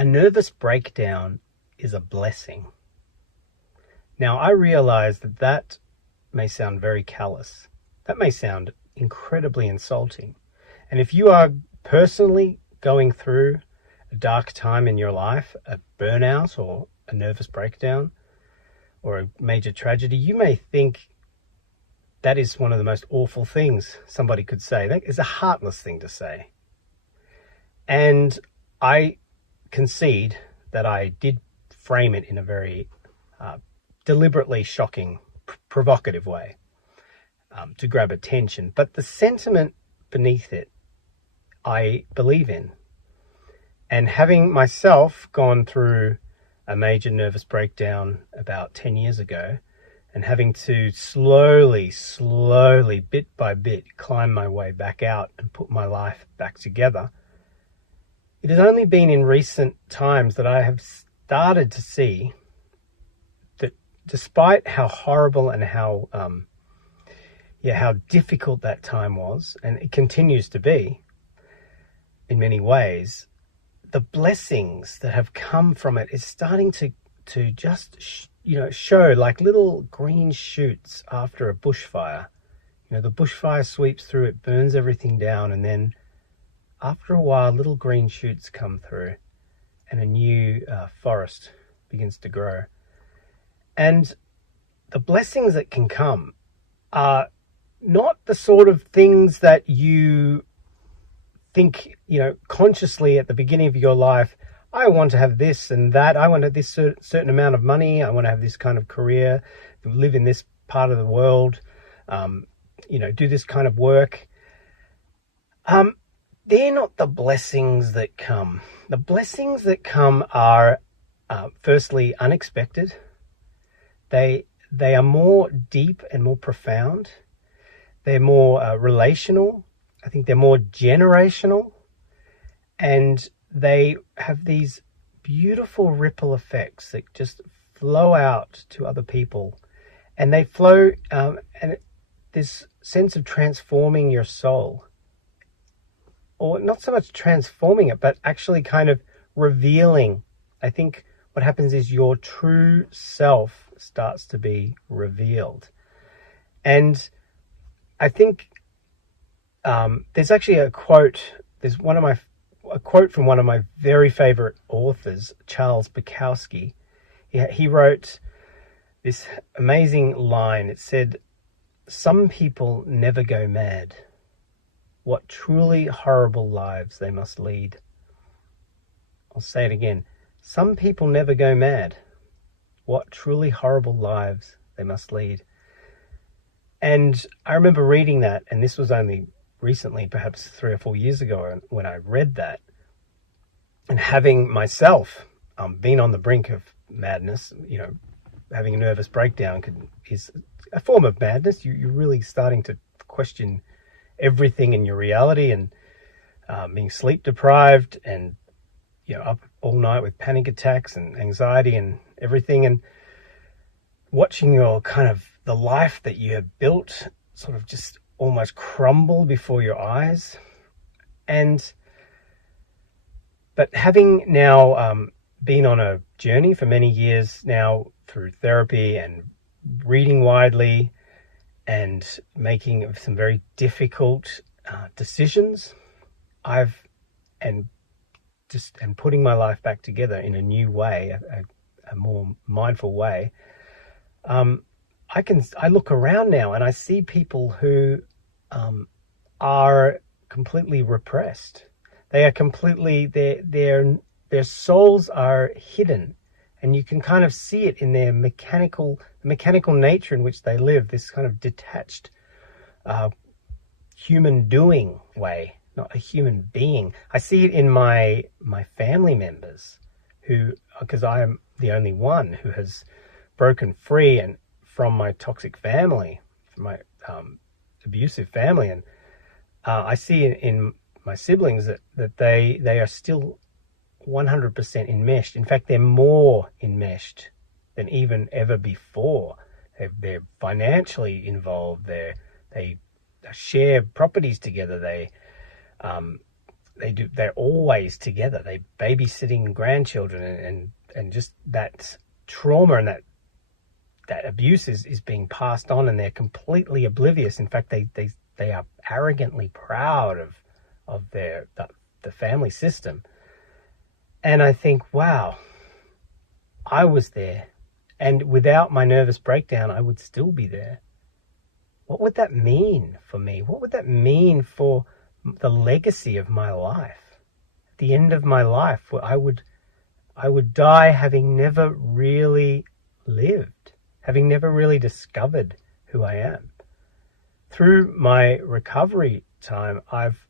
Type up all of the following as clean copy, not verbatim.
A nervous breakdown is a blessing. Now, I realize that that may sound very callous. That may sound incredibly insulting. And if you are personally going through a dark time in your life, a burnout or a nervous breakdown or a major tragedy, you may think that is one of the most awful things somebody could say. That is a heartless thing to say. And I concede that I did frame it in a very deliberately shocking, provocative way to grab attention. But the sentiment beneath it, I believe in. And having myself gone through a major nervous breakdown about 10 years ago, and having to slowly, bit by bit, climb my way back out and put my life back together, it has only been in recent times that I have started to see that despite how horrible and how difficult that time was, and it continues to be in many ways, the blessings that have come from it is starting to just show like little green shoots after a bushfire. The bushfire sweeps through, it burns everything down, and then after a while, little green shoots come through and a new forest begins to grow. And the blessings that can come are not the sort of things that you think, consciously at the beginning of your life, I want to have this and that. I want to have this certain amount of money. I want to have this kind of career, live in this part of the world, do this kind of work. They're not the blessings that come. The blessings that come are, firstly, unexpected. They are more deep and more profound. They're more relational. I think they're more generational. And they have these beautiful ripple effects that just flow out to other people. And they flow, and this sense of transforming your soul. Or not so much transforming it, but actually kind of revealing. I think what happens is your true self starts to be revealed. And I think there's actually a quote. There's a quote from one of my very favorite authors, Charles Bukowski. He wrote this amazing line. It said, "Some people never go mad. What truly horrible lives they must lead." I'll say it again. Some people never go mad. What truly horrible lives they must lead. And I remember reading that, and this was only recently, perhaps 3 or 4 years ago, when I read that, and having myself been on the brink of madness, having a nervous breakdown is a form of madness. You're really starting to question everything in your reality, and being sleep deprived, and up all night with panic attacks and anxiety and everything, and watching your kind of the life that you have built sort of just almost crumble before your eyes. But having now been on a journey for many years now through therapy and reading widely and making some very difficult decisions, and putting my life back together in a new way, a more mindful way. I look around now and I see people who are completely repressed. They are completely, their souls are hidden, and you can kind of see it in their mechanical nature in which they live, this kind of detached human doing way, not a human being. I see it in my family members who, because I am the only one who has broken free and from my toxic family, from my abusive family, and I see in my siblings that they are still 100% enmeshed. In fact, they're more enmeshed than even ever before. They're financially involved. They share properties together. they're always together. They babysitting grandchildren, and just that trauma and that abuse is being passed on, and they're completely oblivious. In fact, they are arrogantly proud of the family system. And I think, wow, I was there, and without my nervous breakdown, I would still be there. What would that mean for me? What would that mean for the legacy of my life? At the end of my life, I would die having never really lived, having never really discovered who I am. Through my recovery time, I've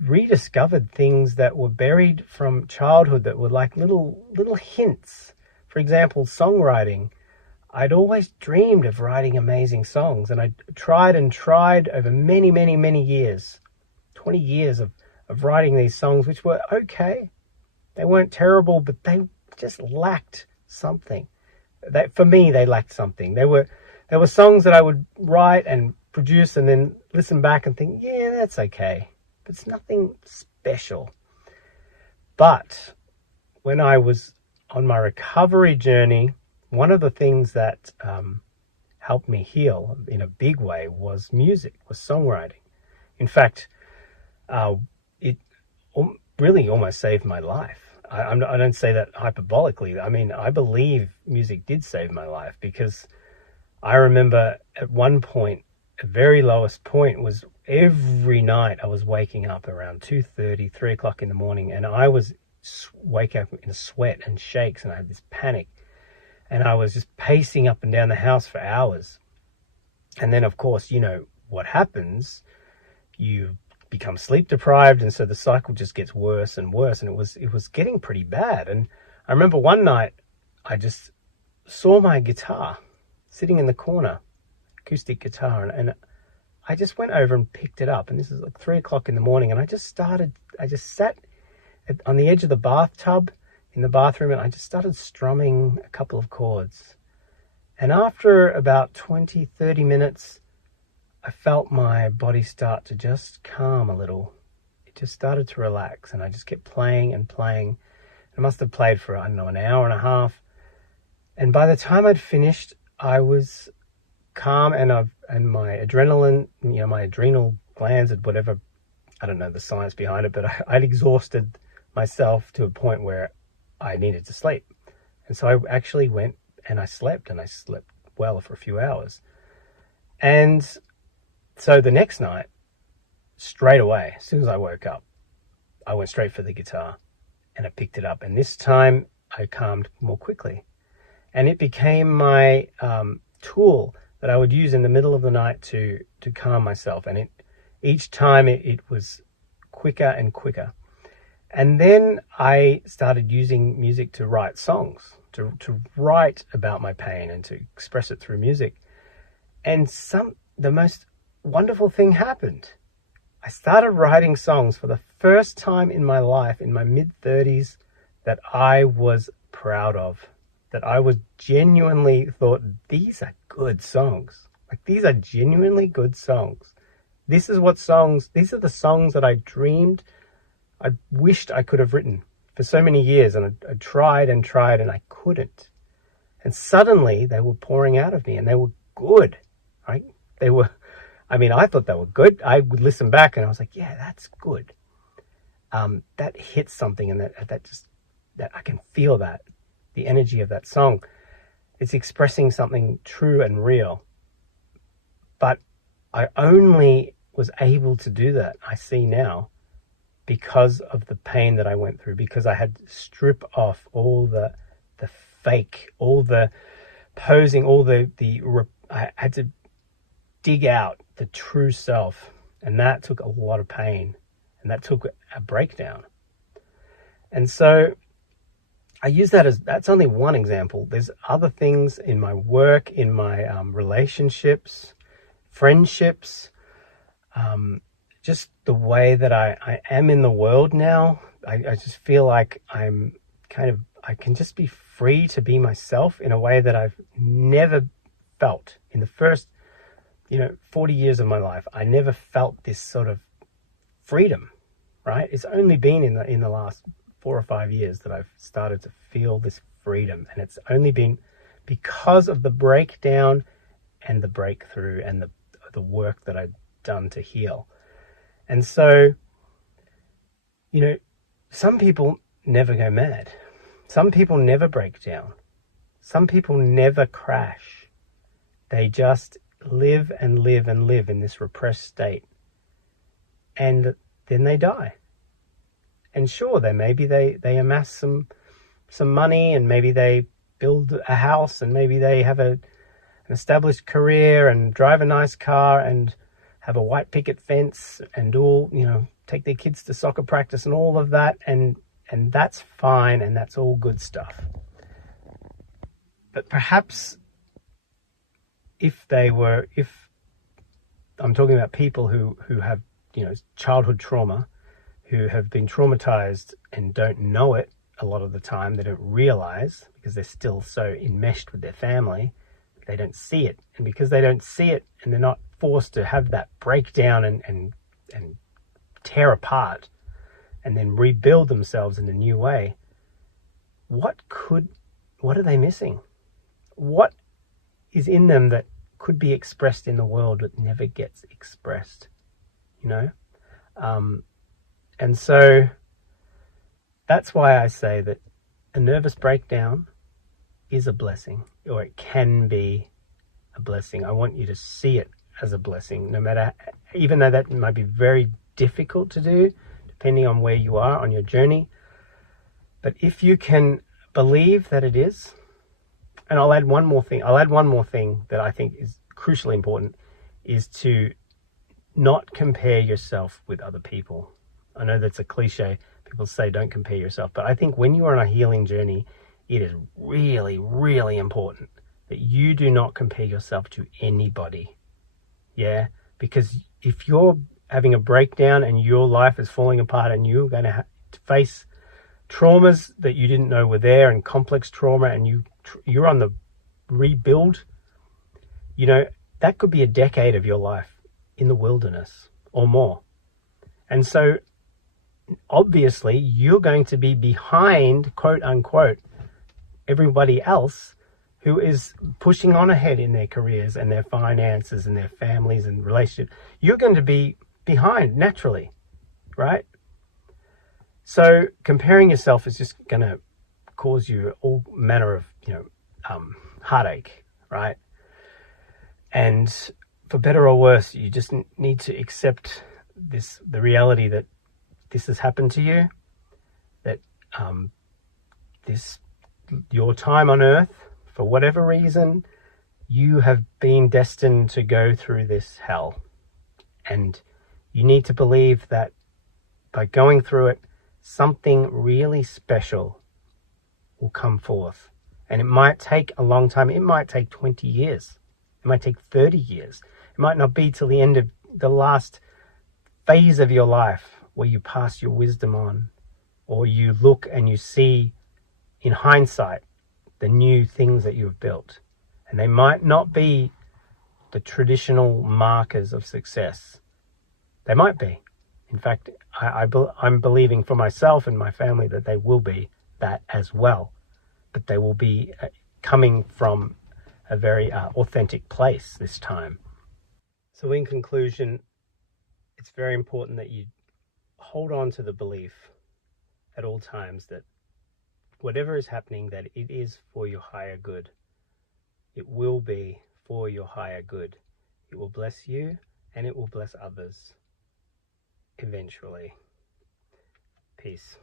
rediscovered things that were buried from childhood, that were like little hints. For example, songwriting. I'd always dreamed of writing amazing songs, and I tried over many, many, many years, 20 years of writing these songs, which were okay. They weren't terrible, but they just lacked something. For me, they lacked something. There were songs that I would write and produce and then listen back and think, yeah, that's okay. But it's nothing special. But when I was on my recovery journey, one of the things that helped me heal in a big way was music, was songwriting. In fact, it really almost saved my life. I don't say that hyperbolically. I mean, I believe music did save my life, because I remember at one point, the very lowest point was every night I was waking up around 2:30, 3 o'clock in the morning, and I was wake up in a sweat and shakes, and I had this panic. And I was just pacing up and down the house for hours. And then, of course, you know what happens. You become sleep deprived, and so the cycle just gets worse and worse. And it was getting pretty bad. And I remember one night I just saw my guitar sitting in the corner, acoustic guitar, and I just went over and picked it up. And this is like 3 o'clock in the morning, and I just sat on the edge of the bathtub in the bathroom, and I just started strumming a couple of chords. And after about 20, 30 minutes, I felt my body start to just calm a little. It just started to relax, and I just kept playing and playing. I must have played for, I don't know, an hour and a half. And by the time I'd finished, I was calm, and my adrenaline, my adrenal glands had whatever, I don't know the science behind it, but I'd exhausted myself to a point where I needed to sleep. And so I actually went and I slept well for a few hours. And so the next night, straight away, as soon as I woke up, I went straight for the guitar and I picked it up. And this time I calmed more quickly. And it became my tool that I would use in the middle of the night to calm myself. And each time it was quicker and quicker. And then I started using music to write songs, to write about my pain and to express it through music. And the most wonderful thing happened. I started writing songs for the first time in my life, in my mid-30s, that I was proud of, that I was genuinely thought, these are good songs. Like, these are genuinely good songs. These are the songs that I dreamed, I wished I could have written for so many years, and I tried and tried and I couldn't. And suddenly they were pouring out of me, and they were good, right? I thought they were good. I would listen back and I was like, yeah, that's good. That hits something, and that I can feel that, the energy of that song. It's expressing something true and real. But I only was able to do that, I see now, because of the pain that I went through, because I had to strip off all the fake, all the posing, I had to dig out the true self. And that took a lot of pain, and that took a breakdown. And so I use that's only one example. There's other things in my work, in my relationships, friendships, just the way that I am in the world now. I just feel like I can just be free to be myself in a way that I've never felt in the first, 40 years of my life. I never felt this sort of freedom. right? It's only been in the last 4 or 5 years that I've started to feel this freedom, and it's only been because of the breakdown and the breakthrough and the work that I've done to heal. And so, some people never go mad. Some people never break down. Some people never crash. They just live and live and live in this repressed state. And then they die. And sure, maybe they amass some money, and maybe they build a house, and maybe they have an established career and drive a nice car and have a white picket fence and take their kids to soccer practice and all of that. And that's fine, and that's all good stuff. But perhaps if I'm talking about people who have, childhood trauma, who have been traumatized and don't know it a lot of the time, they don't realize, because they're still so enmeshed with their family, they don't see it. And because they don't see it, and they're not forced to have that breakdown and tear apart and then rebuild themselves in a new way, what are they missing? What is in them that could be expressed in the world but never gets expressed? And so that's why I say that a nervous breakdown is a blessing, or it can be a blessing. I want you to see it as a blessing, even though that might be very difficult to do, depending on where you are on your journey. But if you can believe that it is, and I'll add one more thing that I think is crucially important, is to not compare yourself with other people. I know that's a cliche. People say don't compare yourself. But I think when you are on a healing journey, it is really, really important that you do not compare yourself to anybody. Yeah? Because if you're having a breakdown and your life is falling apart and you're going to face traumas that you didn't know were there, and complex trauma, and you're on the rebuild, that could be a decade of your life in the wilderness or more. And so obviously you're going to be behind, quote unquote, everybody else who is pushing on ahead in their careers and their finances and their families and relationships. You're going to be behind naturally, right? So comparing yourself is just going to cause you all manner of, heartache, right? And for better or worse, you just need to accept the reality that this has happened to you, that your time on earth, for whatever reason, you have been destined to go through this hell. And you need to believe that by going through it, something really special will come forth. And it might take a long time. It might take 20 years. It might take 30 years. It might not be till the end of the last phase of your life where you pass your wisdom on, or you look and you see in hindsight the new things that you've built. And they might not be the traditional markers of success. They might be. In fact, I'm believing for myself and my family that they will be that as well. But they will be coming from a very authentic place this time. So in conclusion, it's very important that you hold on to the belief at all times that whatever is happening, that it is for your higher good. It will be for your higher good. It will bless you and it will bless others eventually. Peace.